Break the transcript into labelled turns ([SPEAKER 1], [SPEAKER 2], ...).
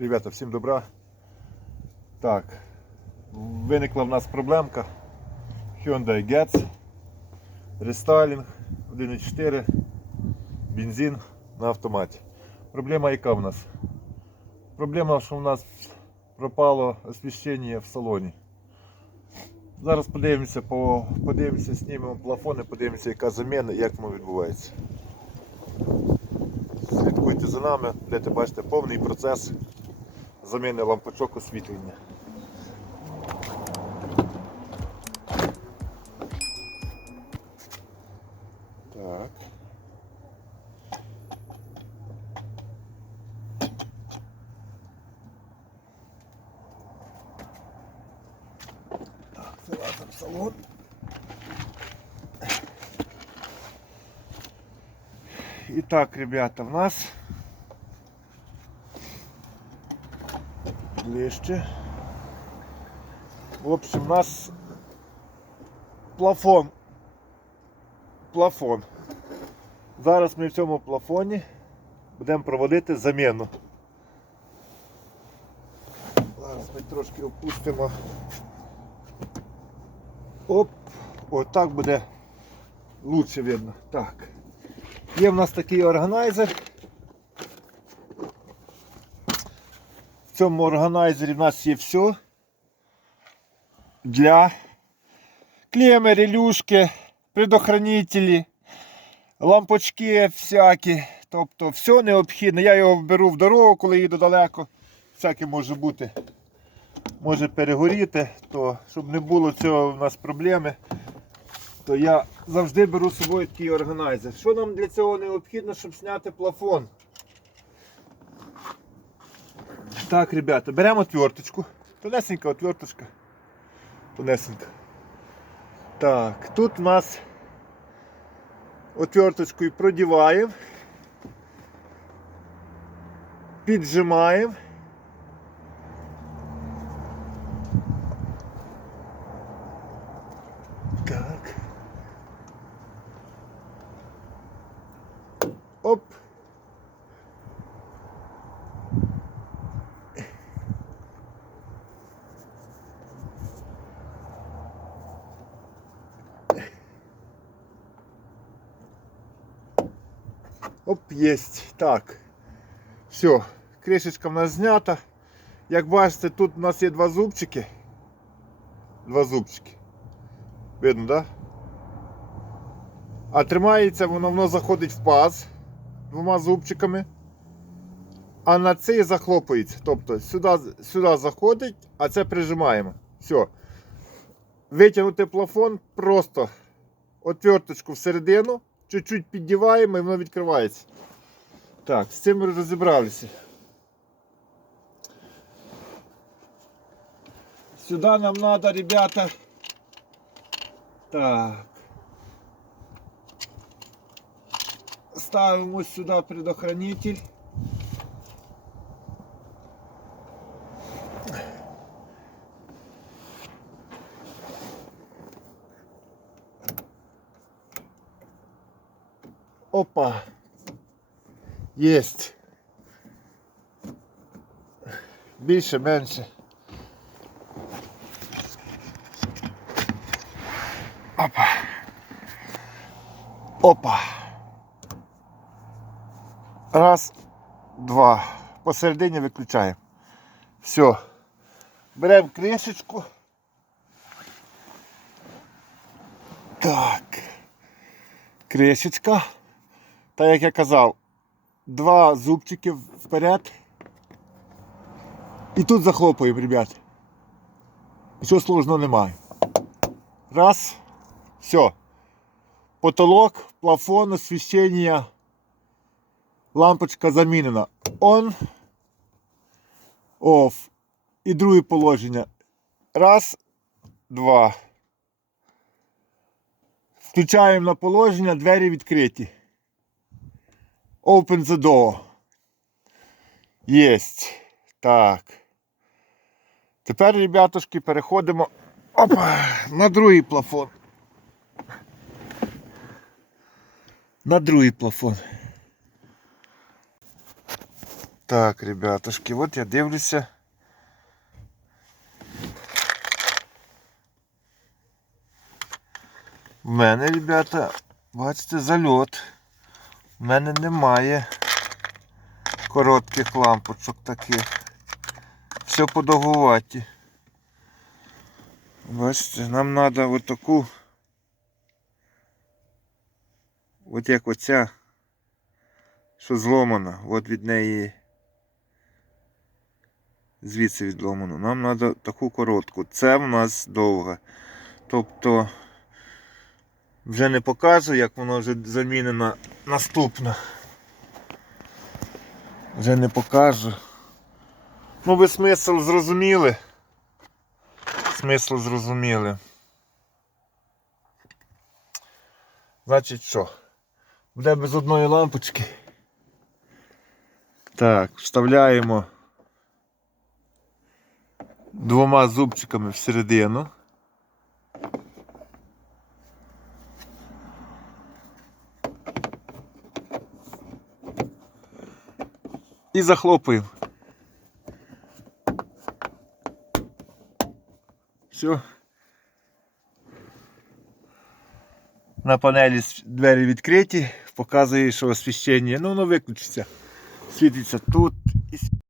[SPEAKER 1] Ребята, всім добра. Так, виникла в нас проблемка. Hyundai Getz, рестайлінг 1.4, бензин на автоматі. Проблема яка в нас? Проблема, що в нас пропало освіщення в салоні. Зараз подивимося, по, подивимося, знімемо плафони, подивимося, яка заміна і як воно відбувається. Слідкуйте за нами, будете бачите повний процес заміни лампочок освітлення. Так. Так, залазимо в салон. І так, ребята, в нас ближче. В общем, у нас плафон. Плафон. Зараз ми в цьому плафоні будемо проводити заміну. Зараз ми трошки опустимо. Оп, отак буде лучше видно. Так. Є в нас такий органайзер. Цьому органайзері в нас є все для клеми, релюшки, предохранителі, лампочки всякі. Тобто все необхідне. Я його беру в дорогу, коли їду далеко. Всяке може бути. Може перегоріти, то щоб не було цього в нас проблеми, то я завжди беру з собою такий органайзер. Що нам для цього необхідно, щоб зняти плафон? Так, ребята, беремо отверточку. Тонесенька отверточка. Тонесенька. Так, тут у нас отверточкою продіваємо, піджимаємо. Так. Оп. Оп, єсть. Так. Все, кришечка в нас знята. Як бачите, тут у нас є два зубчики. Два зубчики. Видно, так? Да? А тримається воно, воно заходить в паз двома зубчиками. А на цей захлопується. Тобто сюди, сюди заходить, а це прижимаємо. Все. Витягнути плафон просто отверточку всередину, чуть-чуть піддіваємо і воно відкривається. Так, з цим розібралися. Сюди нам треба, ребята. Так. Ставимо сюди предохранитель. Опа. Єсть. Більше, менше. Опа. Опа. Раз, два. Посередині виключаємо. Все. Беремо кришечку. Так. Кришечка. Та як я казав, два зубчики вперед. І тут захлопуємо, ребят. Нічого сложного немає. Раз. Все. Потолок, плафон, освіщення. Лампочка замінена. On. Off. І друге положення. Раз, два. Включаємо на положення, двері відкриті. Open the door. Єсть. Так. Тепер, ребятушки, переходимо опа, на другий плафон. На другий плафон. Так, ребятушки, от я дивлюся. В мене, ребята, бачите, зальот. В мене немає коротких лампочок таких. Все подовгуваті. Бачите, нам треба отаку. От як оця, що зломана, от від неї звідси відломано. Нам треба таку коротку. Це в нас довга. Тобто вже не покажу, як воно вже замінена наступна. Вже не покажу. Ну ви смисл зрозуміли. Смисл зрозуміли. Значить що? Буде без одної лампочки. Так, вставляємо двома зубчиками всередину. І захлопуємо. Все. На панелі двері відкриті, показує, що освіщення, ну воно виключиться. Світиться тут